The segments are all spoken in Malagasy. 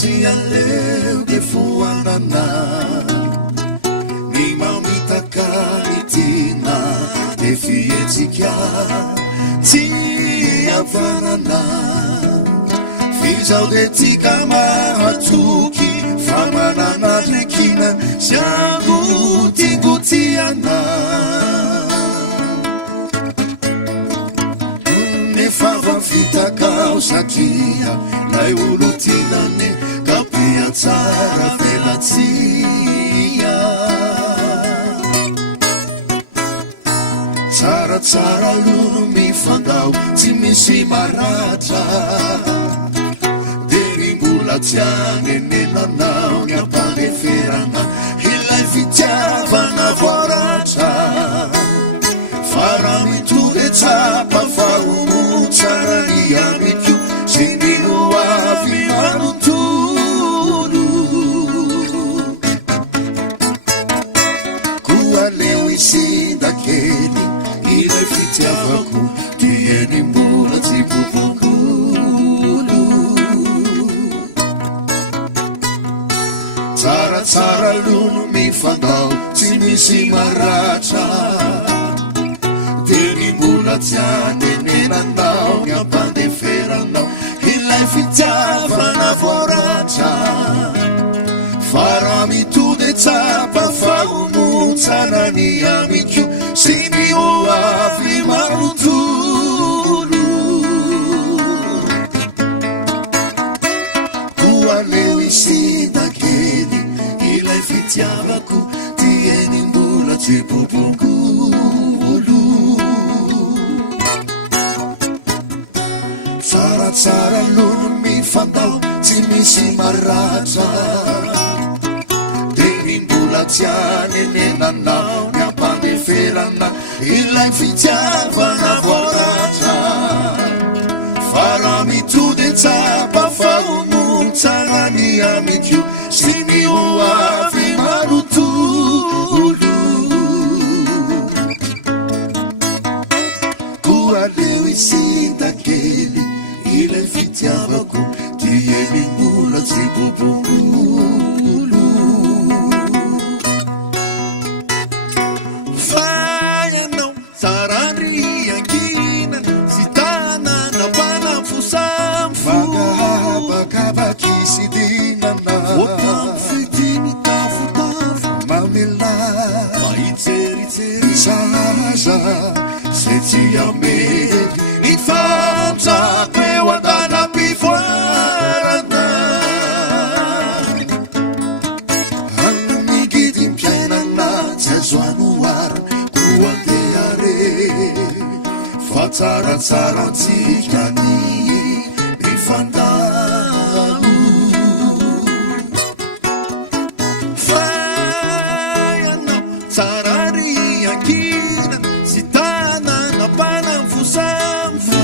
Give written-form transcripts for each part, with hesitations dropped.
sialeu de fuanana ni mamitaka itina de fietika ti afanana fizau de tika mahatuki famanana rekina siagutiana Fitaka usatia na ulutinane kapia tsara velatia tsara lulu mifandao tsy misy maratra deringula tiane nenanao ny ampaneferana ilay fitiavana voaratra faramitode tsapa tsarani amiku sindinu afi manutulu kualeu isindakeni ile fitiavaku tieni mula tipupukulu tsara lunu mifandao timisi maracha tiane nenandao nyapandeferandao ilay fitiavana voaratra faramitude tsapa faumutsarani amiku simio afi manuntulu kualeu isindakeni ilay fitiavaku tieni mbola tsipupukulu tsara lunu mifandao tsy misy maratra derimbola tiane nenanao ny ampaneferana ilay fitiavana voaratra faramitode tsapa faumutsarani amiku simio afi manutulu kualeu isindakeli ilay fitiavako tieni mbola tsipupukulu fayanao sarandry ankinan sy tanana mpanamfosamfo bakabakisitinana otamfitiny tafotafo mamela maitseritseri zaza se tsy amely ifamzako eo andala-pivoarana amigidimpiainana tsy azo anoara koandehare fa tsaratsarantsikany mifandalo fayanao tsarary ankinan sy tanana mpanamfosamfo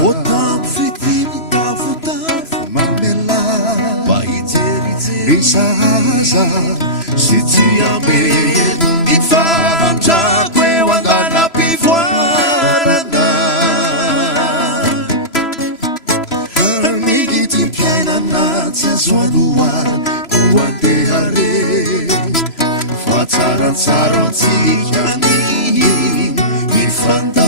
Votam fitini tafutafo mamela Isaza sitiame Ifamjako eo andala-pivoarana Migidimpiainana tsy azo anoana koandehare fa tsaratsarantsikany mifandalo